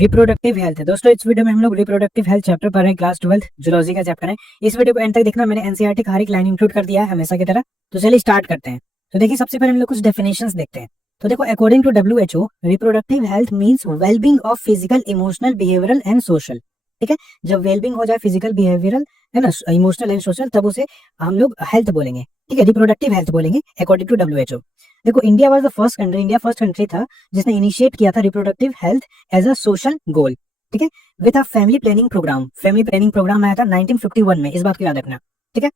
Reproductive health है। दोस्तों इस वीडियो में हम लोग रिप्रोडक्टिव हेल्थ चैप्टर पढ़ रहे हैं, क्लास 12 जूलॉजी का चैप्टर है। इस वीडियो को एंड तक देखना, मैंने एनसीईआरटी का हर एक लाइन इंक्लूड कर दिया है हमेशा की तरह। तो चलिए स्टार्ट करते हैं। तो देखिए सबसे पहले हम लोग कुछ डेफिनेशंस देखते हैं। तो देखो according to WHO reproductive health means wellbeing of physical, emotional, behavioural and social. ठीक है, जब वेलबींग हो जाए फिजिकल, बिहेवियरल है ना, इमोशनल एंड सोशल, तब उसे हम लोग हेल्थ बोलेंगे। ठीक है, रिप्रोडक्टिव हेल्थ बोलेंगे अकॉर्डिंग टू WHO। देखो India was the first country, India first country था जिसने इनिशिएट किया था reproductive health as a social goal. ठीक है, with a family planning programme. Family planning programme आया था 1951 में, इस बात को याद रखना। ठीक है,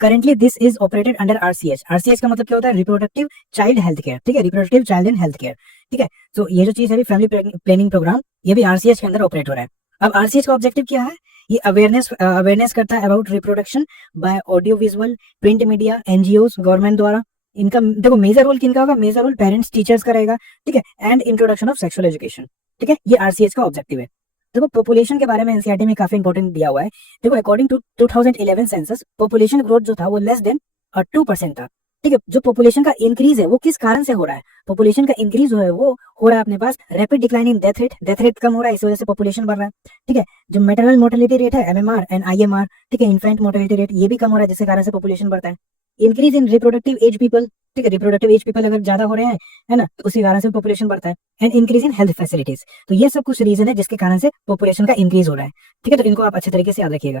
currently this is operated under RCH। RCH का मतलब क्या होता है? Reproductive child health care. ठीक है, reproductive child and health care. ठीक है, तो ये जो चीज है फैमिली प्लानिंग प्रोग्राम, ये भी RCH के अंदर ऑपरेट हो रहा है। अब RCH का ऑब्जेक्टिव क्या है? ये अवेयरनेस करता है about reproduction by audio visual, print media, NGOs, government द्वारा। इनका देखो मेजर रोल किनका होगा? मेजर रोल पेरेंट्स, टीचर्स का रहेगा। ठीक है, and introduction of sexual education. ठीक है, ये RCH का ऑब्जेक्टिव है। देखो पॉपुलेशन के बारे में एनसीईआरटी में काफी इंपॉर्टेंट दिया हुआ है। देखो according to 2011 census, population growth जो था वो लेस देन 2% था। ठीक है, जो पॉपुलेशन का इंक्रीज है वो किस कारण से हो रहा है? पॉपुलेशन का इंक्रीज जो है वो हो रहा है अपने पास rapid decline in death rate कम हो रहा है, इस वजह से पॉपुलेशन बढ़ रहा है। ठीक है, जो मैटरनल मोर्टेलिटी रेट है MMR एंड IMR, ठीक है, इन्फेंट मोर्टेलिटी रेट, ये भी कम हो रहा है, जिसके कारण से पॉपुलेशन बढ़ता है। Increase in reproductive age people. ठीक है, रिप्रोडक्टिव एज पीपल अगर ज्यादा हो रहे हैं है ना, तो उसी कारण से पॉपुलेशन बढ़ता है। And increase in health facilities. तो ये सब कुछ रीजन है जिसके कारण से पॉपुलेशन का इंक्रीज हो रहा है। ठीक है, तो इनको आप अच्छे तरीके से याद रखिएगा।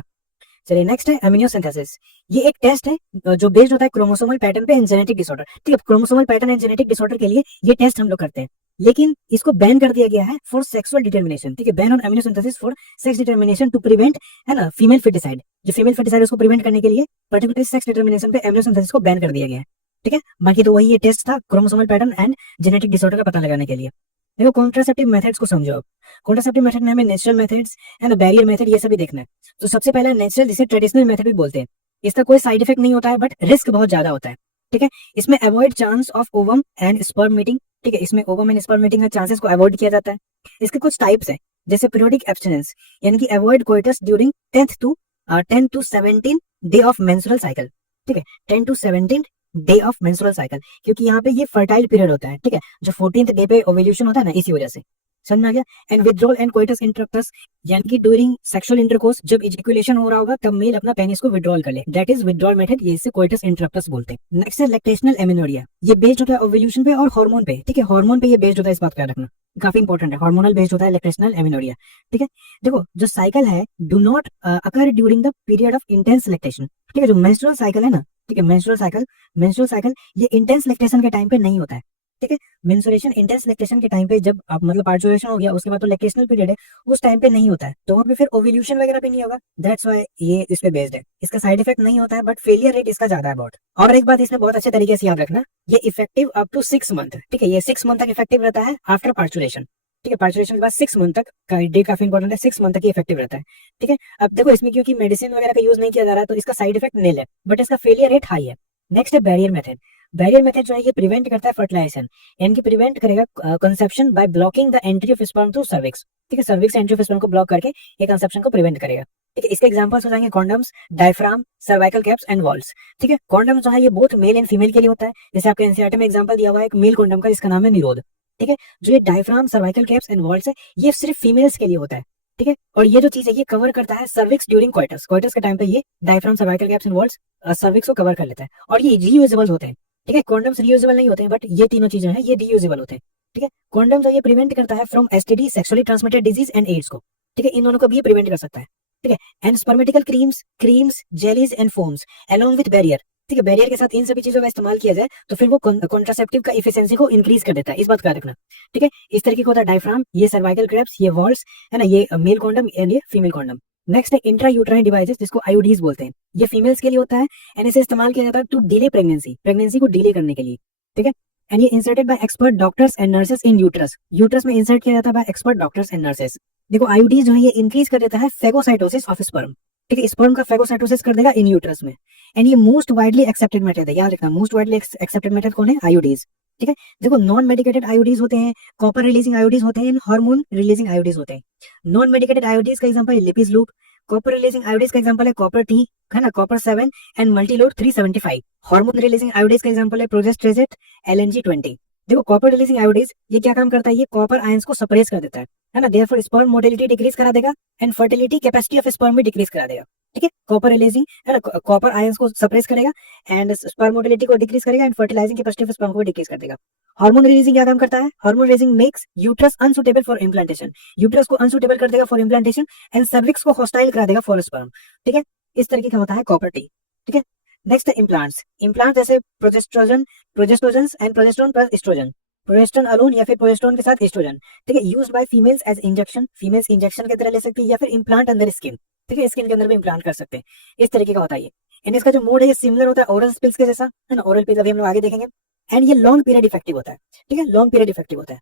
चलिए नेक्स्ट है एमिनियोसिंथेसिस। ये एक टेस्ट है जो बेस्ड होता है क्रोमोसोमल पैटर्न पे एंड जेनेटिक डिसऑर्डर। ठीक है, chromosomal pattern and genetic disorder के लिए ये टेस्ट हम लोग करते हैं, लेकिन इसको बैन कर दिया गया है फॉर सेक्सुअल डिटर्मिनेशन। ठीक है, ban on amniocentesis for sex determination to prevent, है ना, फीमेल फर्टिसाइड। जो फीमेल फर्टिसाइड उसको प्रिवेंट करने के लिए पर्टिकुलरली सेक्स डिटर्मिनेशन पे एमिनियोसिंथेसिस को बैन कर दिया गया है। ठीक है, बाकी तो वही ये टेस्ट था chromosomal pattern and genetic disorder का पता लगाने के लिए। देखो कॉन्ट्रासेप्टिव मेथड्स को समझो आप। कॉन्ट्रासेप्टिव मेथड में हमें natural methods and barrier method ये सभी देखना है। तो सबसे पहला नेचुरल, जिसे ट्रेडिशनल मेथड भी बोलते हैं। इसका कोई साइड इफेक्ट नहीं होता है, बट रिस्क बहुत ज्यादा होता है। ठीक है, इसमें avoid chance of ovum and sperm meeting. ठीक है, इसमें ओवम एंड स्पर्म मीटिंग का चांसेस को अवॉइड किया जाता है। इसके कुछ टाइप्स है, जैसे पीरियोडिक एब्स्टिनेंस, यानी कि avoid coitus during 10 to 17 day of menstrual cycle. ठीक है, 10 to 17 day of menstrual cycle, क्योंकि यहाँ पे ये फर्टाइल पीरियड होता है। ठीक है, जो 14th डे पे ओव्यूलेशन होता है ना, इसी वजह से। समझ में आ गया? And withdrawal and coitus interruptus, यानी कि ड्यूरिंग सेक्सुअल इंटरकोर्स जब इजैकुलेशन हो रहा होगा तब मेल अपना पेनिस को विड्रॉल कर ले, दैट इज विथड्रॉल मेथड, ये इसे कोइटस इंटरप्टस बोलते हैं। नेक्स्ट है लैक्टेशनल एमेनोरिया। ये बेस्ड होता है ओव्यूलेशन पे और हार्मोन पे। ठीक है, हार्मोन पे ये बेस्ड होता है, इस बात का याद रखना, काफी इंपॉर्टेंट है। हार्मोनल बेस्ड होता है लैक्टेशनल एमेनोरिया। ठीक है, देखो जो साइकिल है do not occur during the period of intense lactation. ठीक है, जो मेंस्ट्रुअल साइकिल है ना, ठीक है, मेंस्ट्रुअल साइकिल ये इंटेंस लैक्टेशन के टाइम पे नहीं होता है। ठीक है, मेंस्ट्रुएशन इंटेंस लैक्टेशन के टाइम पे, जब आप मतलब पार्चुरेशन हो गया उसके बाद तो लैक्टेशनल पीरियड है, उस टाइम पे नहीं होता है, तो वहाँ पे फिर ओव्यूलेशन वगैरह भी नहीं होगा। दैट्स व्हाई ये इस पे बेस्ड है। इसका साइड इफेक्ट नहीं होता है, बट फेलियर रेट इसका ज्यादा है बहुत। और एक बात इसमें बहुत अच्छे तरीके से याद रखना, ये इफेक्टिव अप टू 6 मंथ। ठीक है, ये 6 मंथ तक इफेक्टिव रहता है आफ्टर पार्चुरेशन। ठीक है, पार्चुरेशन के बाद 6 मंथ तक का डेट काफी इंपॉर्टेंट है, 6 मंथ तक ही इफेक्टिव रहता है। ठीक है, अब देखो इसमें क्योंकि मेडिसिन वगैरह का यूज नहीं किया जा रहा है, तो इसका साइड इफेक्ट नील है, बट इसका फेलियर रेट हाई है। नेक्स्ट है बैरियर मेथड। बैरियर मेथड जो है ये प्रिवेंट करता है फर्टिलाइजेशन, यानी कि प्रिवेंट करेगा conception by blocking the entry of sperm through cervix. ठीक है, सर्विक्स एंट्री ऑफ स्पर्म को ब्लॉक करके ये कंसेप्शन को प्रिवेंट करेगा। ठीक है, इसके एग्जांपल्स हो जाएंगे condoms, diaphragm, cervical caps and walls. ठीक है, कॉन्डम जो है ये बोथ मेल एंड फीमेल के लिए होता है, जैसे आपके एनसीईआरटी में एग्जांपल दिया हुआ है एक मेल कॉन्डम का, इसका नाम है निरोध। ठीक है, जो ये diaphragm, cervical caps and walls है, ये सिर्फ फीमेल्स के लिए होता है। ठीक है, और ये जो चीज है ये कवर करता है सर्विक्स ड्यूरिंग क्वार्टर्स। क्वार्टर्स के टाइम पे ये diaphragm, cervical caps and walls cervix को कवर कर लेता है, और ये रीयूजेबल होते हैं। ठीक है, कॉन्डम्स रीयूजेबल नहीं होते हैं, बट ये तीनों चीजें हैं ये रीयूजेबल होते हैं। ठीक है, कॉन्डम जो ये प्रिवेंट करता है from STD, sexually transmitted disease and AIDS को। ठीक है, इन दोनों को भी प्रिवेंट कर सकता है। ठीक है, and spermicidal creams, jellies and foams along with barrier. ठीक है, बैरियर के साथ इन सभी चीजों का इस्तेमाल किया जाए तो फिर वो कॉन्ट्रासेप्टिव का इफिशिएंसी को इंक्रीज कर देता है, इस बात का रखना। ठीक है, इस तरीके का होता है डायफ्राम, ये सर्वाइकल क्रैप्स, ये वॉल्स, है ना, ये मेल कॉन्डम एंड ये फीमेल कॉन्डम। नेक्स्ट है इंट्रा यूट्राइन डिवाइसेस, जिसको IUDs बोलते हैं। ये फीमेल्स के लिए होता है एंड इसे इस्तेमाल किया जाता है टू डिले प्रेगनेंसी को डिले करने के लिए। ठीक है, एंड ये inserted by expert doctors and nurses in uterus में इंसर्ट किया जाता है bye expert doctors and nurses. देखो IUDs जो है ये इंक्रीज कर देता है फेगोसाइटोसिस ऑफ स्पर्म। ठीक है, स्पर्म का फेगोसाइटोसिस कर देगा इन यूट्रस में। एंड ये मोस्ट वाइडली एक्सेप्टेड मेथड है, याद रखना, मोस्ट वाइडली एक्सेप्टेड मेथड कौन है? IUDs। ठीक है, देखो नॉन मेडिकेटेड IUDs होते हैं, कॉपर रिलीजिंग IUDs होते हैं, हार्मोन रिलीजिंग IUDs होते हैं। नॉन मेडिकेटेड IUDs का एग्जांपल है Lippes loop, copper releasing IUDs का एग्जांपल है कॉपर टी, है ना, copper 7 and Multiload 375। Hormone releasing IUDs का एग्जांपल है प्रोजेस्टेजेट, LNG 20। देखो कॉपर रिलीजिंग IUDs ये क्या काम करता है? ये कॉपर आयंस को सप्रेस कर देता है है ना, देयरफॉर स्पर्म मोटिलिटी डिक्रीज करा देगा and fertility capacity of sperm भी डिक्रीज करा देगा। ठीक है, कॉपर रिलीजिंग है ना, कॉपर आयंस को सप्रेस करेगा एंड स्पर्म मोटिलिटी को डिक्रीज करेगा and fertilising capacity of sperm को भी डिक्रीज कर देगा। हार्मोन रिलीजिंग क्या काम करता है, hormone releasing makes uterus unsuitable for implantation, uterus को अनसुटेबल कर देगा फॉर इम्प्लांटेशन एंड सर्विक्स को हॉस्टाइल करा देगा फॉर स्पर्म। ठीक है, इस तरीके का होता है कॉपर टी। ठीक है, नेक्स्ट इम्प्लांट्स, इम्प्लांट जैसे progestogen, progestogens and progesterone plus oestrogen, progesterone alone या फिर प्रोजेस्टेरोन के साथ एस्ट्रोजन। ठीक है, used by females as injection, females injection की तरह ले सकती है या फिर इम्प्लांट अंदर स्किन। ठीक है, स्किन के अंदर भी इम्प्लांट कर सकते हैं, इस तरीके का होता है ये। एंड इसका जो मोड है ये सिमिलर होता है ओरल पिल्स के जैसा, है ना, ओरल पिल्स अभी हम लोग आगे देखेंगे। एंड ये लॉन्ग पीरियड इफेक्टिव होता है। ठीक है, लॉन्ग पीरियड इफेक्टिव होता है।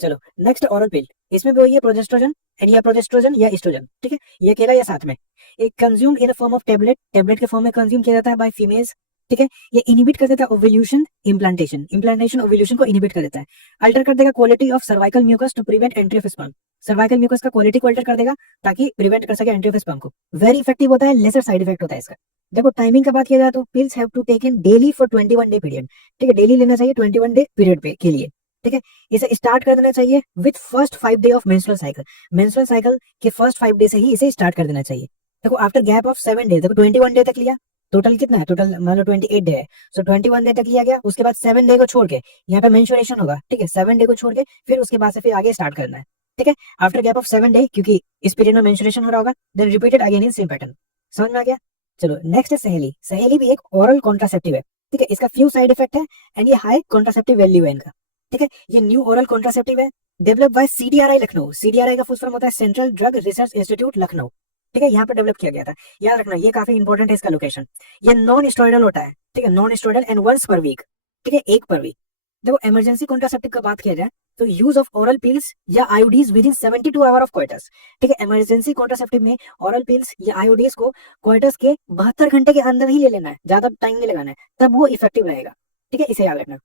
चलो नेक्स्ट ओरल पिल, इसमें भी वही है प्रोजेस्ट्रोजन एंड या प्रोजेस्ट्रोजन या एस्ट्रोजन। ठीक है, ये अकेला या साथ में, एक consume in form of tablet, tablet के फॉर्म में कंज्यूम किया जाता है बाय फीमेल्स। ठीक है, ये इनहिबिट कर देता है ओव्यूलेशन, इम्प्लांटेशन, इम्प्लांटेशन ओव्यूलेशन को इनहिबिट कर देता है। अल्टर कर देगा quality of cervical mucus to prevent entry of sperm, cervical mucus का क्वालिटी को अल्टर कर देगा ताकि प्रिवेंट कर सके एंट्री ऑफ स्पर्म को। वेरी इफेक्टिव होता है, लेसर साइड इफेक्ट होता है इसका। देखो टाइमिंग का बात किया जाए तो pills have to taken daily for 21 day period. ठीक है, डेली लेना चाहिए 21 डे पीरियड पे के लिए। ठीक है, इसे स्टार्ट कर देना चाहिए with first 5 day of menstrual cycle, menstrual cycle के फर्स्ट 5 डे से ही इसे स्टार्ट कर देना चाहिए। देखो आफ्टर गैप ऑफ 7 डे, देखो 21 डे तक लिया, टोटल कितना है, टोटल मान लो 28 डे है, सो 21 डे तक लिया गया, उसके बाद 7 डे को छोड़ के यहाँ पे मेंस्ट्रुएशन होगा। ठीक है, 7 डे को छोड़ के फिर उसके बाद से फिर आगे स्टार्ट करना है। ठीक है, आफ्टर गैप ऑफ 7 डे, क्योंकि इस पीरियड में मेंस्ट्रुएशन हो रहा होगा, then repeated again in same pattern. समझ में आ गया। चलो नेक्स्ट है सहेली, सहेली भी एक ओरल कॉन्ट्रासेप्टिव है। ठीक है, इसका फ्यू साइड इफेक्ट है एंड ये हाई कॉन्ट्रासेप्टिव वैल्यू है इनका। ठीक है, ये न्यू ओरल कॉन्ट्रासेप्टिव है, develop by CDRI Lucknow, CDRI का फुल फॉर्म होता है central drug research institute Lucknow. ठीक है, यहाँ पे डेवलप किया गया था, याद रखना ये काफी इंपॉर्टेंट है इसका लोकेशन। ये नॉन स्टेरॉइडल होता है। ठीक है, नॉन स्टेरॉइडल एंड वंस पर वीक। ठीक है, एक पर वीक। देखो इमरजेंसी कॉन्ट्रासेप्टिव का बात किया जाए तो यूज ऑफ ओरल पिल्स या IUDs within 72 hour of coitus. ठीक है, इमरजेंसी कॉन्ट्रासेप्टिव में ओरल पिल्स या आईओडीज को कोइटस के 72 घंटे के अंदर ही ले लेना है, ज्यादा टाइम नहीं लगाना है, तब वो इफेक्टिव रहेगा। ठीक है, इसे याद रखना।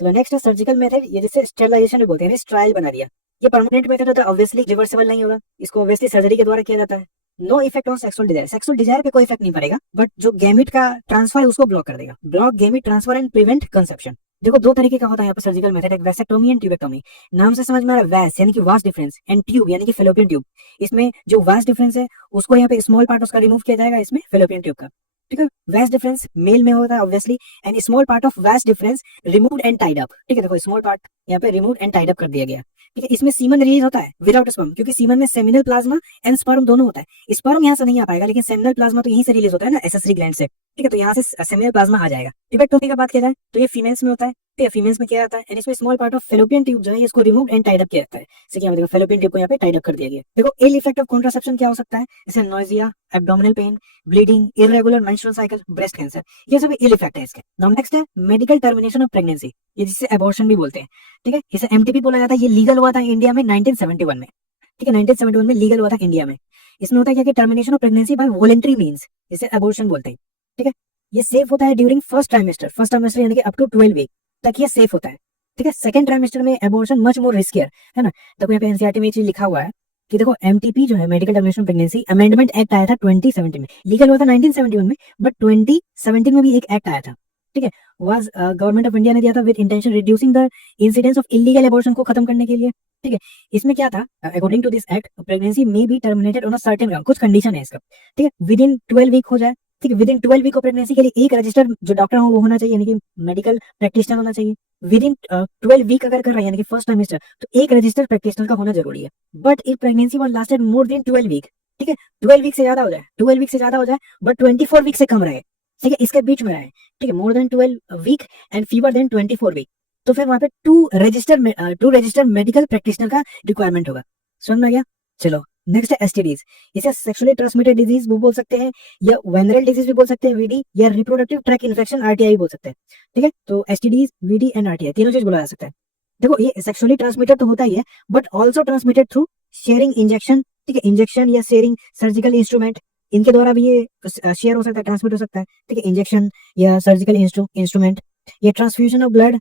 चलो नेक्स्ट है सर्जिकल मेथड, ये जिसे स्टेरिलाइजेशन भी बोलते हैं, ट्रायल बना दिया। ये परमानेंट मेथड होता है, ऑब्वियसली रिवर्सिबल नहीं होगा, इसको ऑब्वियसली सर्जरी के द्वारा किया जाता है। No effect on sexual desire, sexual desire पे कोई इफेक्ट नहीं पड़ेगा, बट जो गैमिट का ट्रांसफर है उसको ब्लॉक कर देगा, block gamete transfer and prevent conception. देखो दो तरीके का होता है यहाँ पर सर्जिकल मेथड, एक वैसेक्टोमी एंड ट्यूबेक्टोमी। नाम से समझ में आ रहा है, वैस यानी कि वास्ट डिफरेंस एंड ट्यूब यानी कि फेलोपियन ट्यूब। इसमें जो वास्ट डिफरेंस है उसको यहाँ पे स्मॉल पार्ट उसका रिमूव किया जाएगा, इसमें फेलोपियन ट्यूब का। ठीक है, वैस्ट डिफरेंस मेल में होता है obviously, and small part of vas deferens removed and tied up. ठीक है, देखो स्मॉल पार्ट यहाँ पे रिमूव्ड एंड टाइड अप कर दिया गया। ठीक है, इसमें सीमन रिलीज होता है विदाउट स्पर्म, क्योंकि सीमन में सेमिनल प्लाज्मा एंड स्पर्म दोनों होता है। स्पर्म यहाँ से नहीं आ पाएगा, लेकिन सेमिनल प्लाज्मा तो यहीं से रिलीज होता है ना, एसेसरी ग्लैंड से। ठीक है, तो यहाँ से सेमिनल प्लाज्मा आ जाएगा। ट्यूबेक्टोमी का बात किया जाए तो ये फीमेल्स में होता है। ठीक है, फीमेल्स में क्या आता है, एंड इसमें small part of fallopian tube जो है इसको रिमूव एंड टाइड अप किया जाता है। इसे क्या मतलब फेलोपियन ट्यूब को यहाँ पे टाइड अप कर दिया गया। देखो इल इफेक्ट ऑफ कॉन्ट्रासेप्शन क्या हो सकता है, जैसे nausea, abdominal pain, bleeding, irregular menstrual cycle, breast cancer, ये सब इल इफेक्ट है इसके। नाउ नेक्स्ट है मेडिकल टर्मिनेशन ऑफ प्रेगनेंसी, ये जिसे अबॉर्शन भी बोलते हैं। ठीक है, इसे एमटीपी बोला जाता है। ये लीगल हुआ था इंडिया में 1971 में। ठीक है, 1971 में लीगल हुआ था इंडिया में। इसमें होता है क्या कि termination of pregnancy bye voluntary means, इसे अबॉर्शन बोलते हैं। ठीक है, ये सेफ होता है ड्यूरिंग फर्स्ट ट्राइमेस्टर यानी कि अप टू 12 वीक तक ये सेफ होता है। ठीक है, सेकंड ट्राइमेस्टर में अबॉर्शन मच मोर रिस्कियर है ना। देखो यहाँ पे एनसीईआरटी में ये चीज लिखा हुआ है कि देखो एमटीपी जो है medical termination pregnancy amendment act आया था 2017 में, लीगल हुआ था 1971 में, बट 2017 में भी एक एक्ट आया था। ठीक है, वाज गवर्नमेंट ऑफ इंडिया ने दिया था with intention reducing the incidence of illegal abortion को खत्म करने के लिए। ठीक है, इसमें क्या था, according to this act pregnancy may be terminated on a certain ground, कुछ कंडीशन है इसका। ठीक है, विद इन 12 वीक हो जाए। ठीक है, within 12 week of pregnancy के लिए एक रजिस्टर जो डॉक्टर हो वो होना चाहिए, यानी कि मेडिकल प्रैक्टिशनर होना चाहिए। विद इन 12 वीक अगर कर रहा है यानी कि फर्स्ट ट्राइमेस्टर, तो एक रजिस्टर प्रैक्टिशनर का होना जरूरी है। But if pregnancy was lasted more than 12 week, ठीक है 12 वीक से ज्यादा हो जाए, 12 वीक से ज्यादा हो जाए बट 24 वीक से कम रहे, ठीक है इसके बीच में रहे, ठीक है more than 12 week and fewer than 24 week, तो फिर वहां पे टू रजिस्टर मेडिकल प्रैक्टिशनर का रिक्वायरमेंट होगा। समझ में आ गया। चलो नेक्स्ट है एसटीडीज, इसे सेक्सुअली ट्रांसमिटेड डिजीज भी बोल सकते हैं या वेनरल डिजीज भी बोल सकते हैं, वीडी, या रिप्रोडक्टिव ट्रैक इन्फेक्शन आरटीआई बोल सकते हैं। ठीक है, तो एसटीडीज, वीडी एंड आरटीआई तीनों चीज बोला जा सकता है। देखो ये सेक्सुअली ट्रांसमिटेड तो होता ही है but also transmitted through sharing injection, ठीक है इंजेक्शन या शेयरिंग सर्जिकल इंस्ट्रूमेंट, इनके द्वारा भी ये शेयर हो सकता है, ट्रांसमिट हो सकता है। ठीक है, इंजेक्शन या सर्जिकल इंस्ट्रूमेंट या ट्रांसफ्यूजन ऑफ ब्लड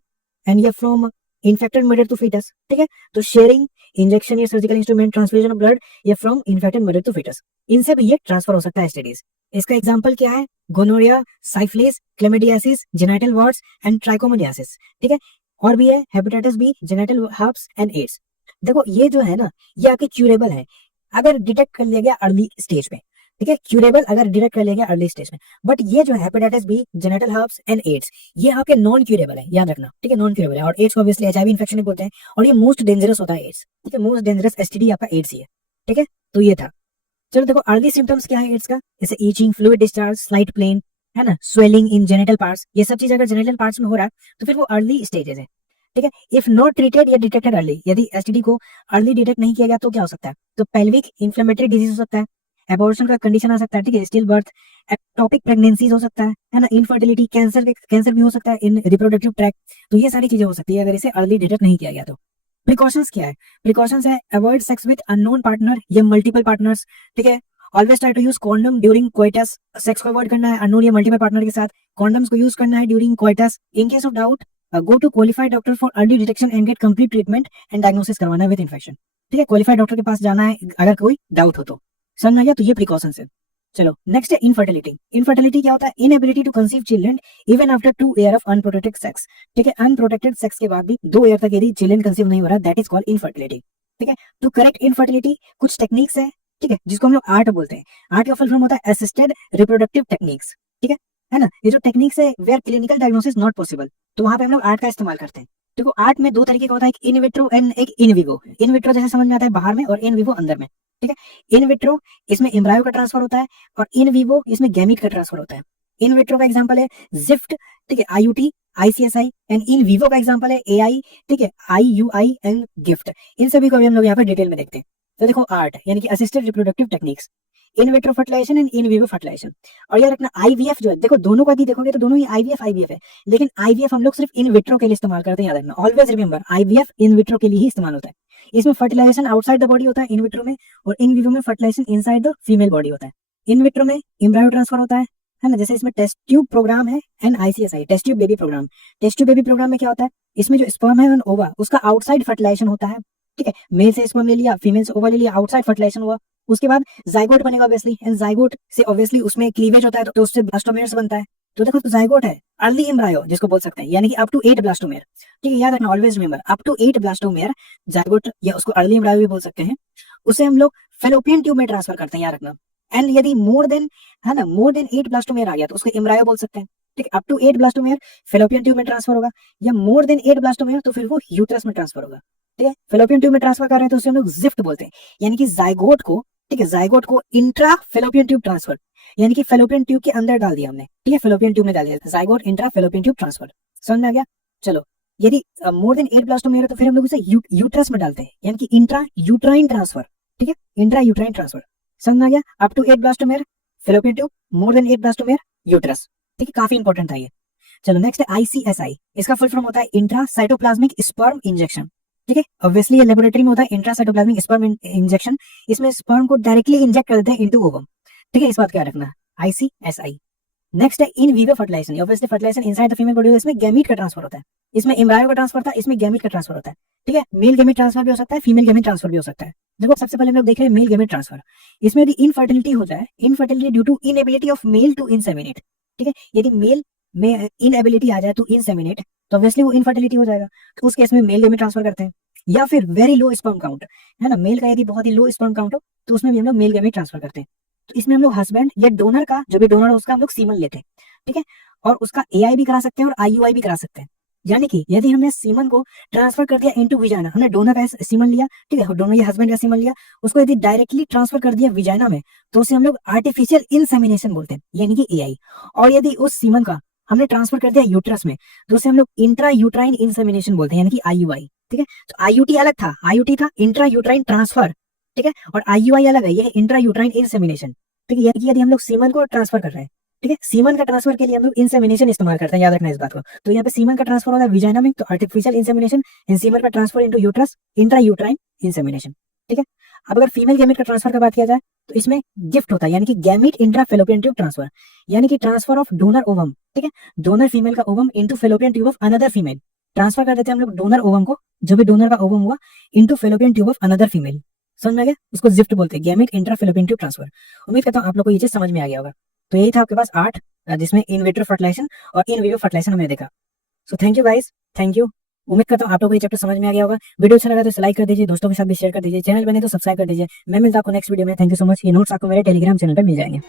एंड या from infected mother to foetus. ठीक है, तो शेयरिंग इंजेक्शन या surgical instrument, transfusion of blood या from infected mother to foetus, इनसे भी ये ट्रांसफर हो सकता है एसटीडीज। इसका एग्जांपल क्या है, gonorrhoea, syphilis, chlamydiasis, genital warts and trichomoniasis. ठीक है, और भी है hepatitis B, genital herpes and AIDS. देखो ये जो है ना, ये आपके क्यूरेबल है अगर डिटेक्ट कर लिया गया अर्ली स्टेज पे, ठीक है, क्यूरेबल अगर डिटेक्ट कर लिया गया अर्ली स्टेज में। बट ये जो है hepatitis B, genital herpes and AIDS, ये आपके नॉन क्यूरेबल है, याद रखना, ठीक है, नॉन क्यूरेबल है। और एड्स को ऑब्वियसली एचआईवी इन्फेक्शन बोलते हैं, और ये मोस्ट डेंजरस होता है एड्स, ठीक है, मोस्ट डेंजरस एसटीडी आपका एड्स ही है, ठीक है। तो ये था। चलो देखो अर्ली सिम्टम्स क्या है एड्स का, जैसे itching, fluid discharge, slight pain, है ना, स्वेलिंग इन जेनिटल पार्ट्स, ये सब चीज अगर जेनिटल पार्ट्स में हो रहा है तो फिर वो अर्ली स्टेजेस है, ठीक है। इफ नॉट ट्रीटेड या डिटेक्टेड अर्ली, यदि एसटीडी को अर्ली डिटेक्ट नहीं किया गया तो क्या हो सकता है, तो पेल्विक इन्फ्लेमेटरी डिजीज हो सकता है, एबॉर्शन का कंडीशन आ सकता है, ठीक है, स्टिल बर्थ, एक्टोपिक प्रेगनेंसीज हो सकता है ना, इनफर्टिलिटी, कैंसर भी हो सकता है इन रिप्रोडक्टिव ट्रैक्ट। तो ये सारी चीजें हो सकती है अगर इसे अर्ली डिटेक्ट नहीं किया गया तो। प्रिकॉशंस क्या है, प्रिकॉशंस है avoid sex with unknown partner या मल्टीपल पार्टनर्स, ठीक है। Always try to use condom during coitus, sex को अवॉइड करना है अननोन या मल्टीपल पार्टनर के साथ, कॉन्डम्स को यूज करना है during coitus. In case of doubt go to qualified doctor for early detection and get complete treatment and diagnosis करवाना है विद इन्फेक्शन, ठीक है, क्वालिफाइड डॉक्टर के पास जाना है अगर कोई डाउट हो तो। समझ आ गया, तो ये प्रिकॉशंस है। चलो नेक्स्ट है इनफर्टिलिटी। इनफर्टिलिटी क्या होता है, inability to conceive children even after 2 year of unprotected sex, ठीक है, अनप्रोटेक्टेड सेक्स के बाद भी 2 ईयर तक यदि चिल्ड्रन कंसीव नहीं हो रहा, दैट इज कॉल्ड इनफर्टिलिटी, ठीक है। तो करेक्ट इनफर्टिलिटी कुछ टेक्निक्स है, ठीक है, जिसको हम लोग आर्ट बोलते हैं। आर्ट का फुल फॉर्म होता है असिस्टेड रिप्रोडक्टिव टेक्निक्स, ठीक है ना। ये जो टेक्निक्स है where clinical diagnosis not possible, तो वहां पे हम लोग आर्ट का इस्तेमाल करते हैं। देखो आर्ट में 2 तरीके का होता है, एक इन विट्रो एंड एक इन विवो। इन विट्रो जैसे समझ में आता है बाहर में, और इन विवो अंदर में, ठीक है। इन विट्रो इसमें एम्ब्रायो का ट्रांसफर होता है, और इन विवो इसमें गैमीट का ट्रांसफर होता है। इन विट्रो का एग्जांपल है जिफ्ट, ठीक है, IUT, ICSI, and in Vivo का एग्जांपल है एआई, ठीक है, आईयूआई एंड गिफ्ट। इन सभी को भी हम लोग यहाँ पर डिटेल में देखते हैं। तो देखो आर्ट यानी कि assisted reproductive techniques, in vitro fertilisation and in vivo fertilisation. और याद रखना आईवीएफ जो है, देखो दोनों का भी देखोगे तो दोनों ही आईवीएफ है, लेकिन आईवीएफ हम लोग सिर्फ इन विट्रो के लिए इस्तेमाल करते हैं, याद रखना, always remember IVF in vitro के लिए ही इस्तेमाल होता है। इसमें फर्टिलाइजेशन आउटसाइड द बॉडी होता है इन विट्रो में, और इन विवो में fertilisation inside the female body होता है। इन विट्रो में एम्ब्रायो ट्रांसफर होता है ना, जैसे इसमें टेस्ट ट्यूब प्रोग्राम है and ICSI, test tube baby programme. Test tube baby programme में क्या होता है, इसमें जो स्पर्म है ओवा, उसका आउटसाइड फर्टिलाइजेशन होता है, ठीक है, मेल से स्पर्म ले लिया, फीमेल से ओवा ले लिया, आउटसाइड फर्टिलाइजेशन हुआ। उसके बाद जाइगोट बनेगा ऑब्वियसली, एंड जाइगोट से ऑब्वियसली उसमें क्लीवेज होता है, तो उससे ब्लास्टोमेयर्स बनता है। तो देखो जाइगोट है अर्ली एम्ब्रायो जिसको बोल सकते हैं, यानी कि अप टू 8 ब्लास्टोमेयर, ठीक है, याद रखना, always remember up to 8 blastomere zygote, या उसको अर्ली एम्ब्रायो भी बोल सकते हैं। उसे हम लोग फेलोपियन ट्यूब में ट्रांसफर करते हैं, याद रखना। एंड यदि मोर देन, है ना, मोर देन 8 ब्लास्टोमेयर आ गया तो उसको एम्ब्रायो बोल सकते हैं, ठीक है। Up to 8 blastomere fallopian tube में ट्रांसफर होगा, या मोर देन 8 ब्लास्टोमेयर तो फिर वो यूट्रस में ट्रांसफर होगा, ठीक है। फेलोपियन ट्यूब में ट्रांसफर कर रहे हैं तो उसे हम लोग जिफ्ट बोलते हैं, यानी कि जाइगोट को, ठीक है, जाइगोट को इंट्रा फेलोपियन ट्यूब ट्रांसफर, यानी कि फेलोपियन ट्यूब के अंदर डाल दिया हमने, ठीक है, फेलोपियन ट्यूब में डाल दिया, zygote intra fallopian tube transfer. समझ में आ गया। चलो यदि मोर देन 8 ब्लास्टोमेयर है तो फिर हम लोग उसे यूट्रस में डालते हैं, यानी कि इंट्रा यूट्राइन ट्रांसफर, ठीक है, इंट्रा यूट्राइन ट्रांसफर। समझ में आ गया। Up to 8 blastomere fallopian tube, more than 8 blastomere uterus, ठीक है, काफी इंपॉर्टेंट था ये। चलो नेक्स्ट है आईसीएसआई। इसका फुल फॉर्म होता है इंट्रा साइटोप्लाज्मिक स्पर्म इंजेक्शन, ठीक है, ऑब्वियसली ये लेबोरेटरी में होता है इंट्रा साइटोप्लाज्मिक स्पर्म इंजेक्शन। इसमें स्पर्म को डायरेक्टली इंजेक्ट कर देते हैं इनटू ओवम, ठीक है, इस बात का याद रखना, आईसीएसआई। नेक्स्ट है in vivo fertilisation. Obviously fertilisation inside the female body, इसमें गैमीट का ट्रांसफर होता है, इसमें एम्ब्रायो का ट्रांसफर था, इसमें गैमीट का ट्रांसफर होता है, ठीक है। मेल गैमीट ट्रांसफर भी हो सकता है, फीमेल गैमीट ट्रांसफर भी हो सकता है। देखो सबसे पहले हम लोग देख रहे हैं मेल गैमीट ट्रांसफर। इसमें यदि इनफर्टिलिटी हो जाए, infertility due to inability of male to inseminate, ठीक है, यदि मेल में इनएबिलिटी आ जाए टू इंसेमिनेट तो ऑब्वियसली वो इनफर्टिलिटी हो जाएगा, तो उस केस में मेल गैमीट ट्रांसफर करते हैं। या फिर वेरी लो स्पर्म काउंट, है ना, मेल का यदि बहुत ही लो स्पर्म काउंट हो तो उसमें भी हम लोग मेल गैमीट ट्रांसफर करते हैं। तो इसमें हम लोग हस्बैंड या डोनर का, जो भी डोनर हो उसका हम लोग सीमन लेते हैं, ठीक है, और उसका एआई भी करा सकते हैं और आईयूआई भी करा सकते हैं। यानी कि यदि हमने सीमन को ट्रांसफर कर दिया इनटू विजाइना, हमने डोनर का सीमन लिया, ठीक है, डोनर या हस्बैंड का सीमन लिया, उसको यदि डायरेक्टली ट्रांसफर कर दिया विजाइना में तो उसे हम लोग आर्टिफिशियल इंसेमिनेशन बोलते हैं, यानी कि एआई। और यदि उस सीमन का हमने ट्रांसफर कर दिया यूट्रस में तो उसे हम लोग इंट्रा यूट्राइन इंसेमिनेशन बोलते हैं, यानी कि आईयूआई, ठीक है। तो आईयूटी अलग था, आईयूटी था इंट्रा यूट्राइन ट्रांसफर, ठीक है, और आईयूआई अलग है, ये है इंट्रा यूट्राइन इंसेमिनेशन, ठीक है। यानी कि यदि हम लोग सीमन को ट्रांसफर कर रहे हैं, ठीक है, सीमन का ट्रांसफर के लिए हम लोग इंसेमिनेशन इस्तेमाल करते हैं, याद रखना इस बात को। तो यहाँ पे सीमन का ट्रांसफर होता है विजाइना में, तो आर्टिफिशियल इंसेमिनेशन, एंड सीमन का transfer into uterus, intra uterine insemination, ठीक है। अब अगर फीमेल गैमेट का ट्रांसफर की बात किया जाए तो इसमें गिफ्ट होता है, यानी कि gamete intra fallopian tube transfer, यानी कि ट्रांसफर ऑफ डोनर ओवम, ठीक है, डोनर फीमेल का ovum into fallopian tube of another female. Transfer कर देते हैं हम लोग डोनर ओवम को, जो भी डोनर का ओवम हुआ, into fallopian tube of another female. समझ में आ गया, उसको जिफ्ट बोलते हैं, gamete intra fallopian tube transfer. उम्मीद करता हूँ आप लोग को ये चीज समझ में आ गया होगा। तो यही था आपके पास 8, जिसमें इन विट्रो फर्टिलाइजेशन और इन विवो फर्टिलाइजेशन हमने देखा। So thank you guys, thank you. उम्मीद करता हूँ आप लोगों को ये चैप्टर समझ में आ गया होगा। वीडियो अच्छा लगा तो लाइक कर दीजिए, दोस्तों के साथ भी शेयर कर दीजिए, चैनल बने तो सब्सक्राइब कर दीजिए। मैं मिलता हूँ नेक्स्ट वीडियो में। Thank you so much. ये नोट्स आपको मेरे टेलीग्राम चैनल पर मिल जाएंगे।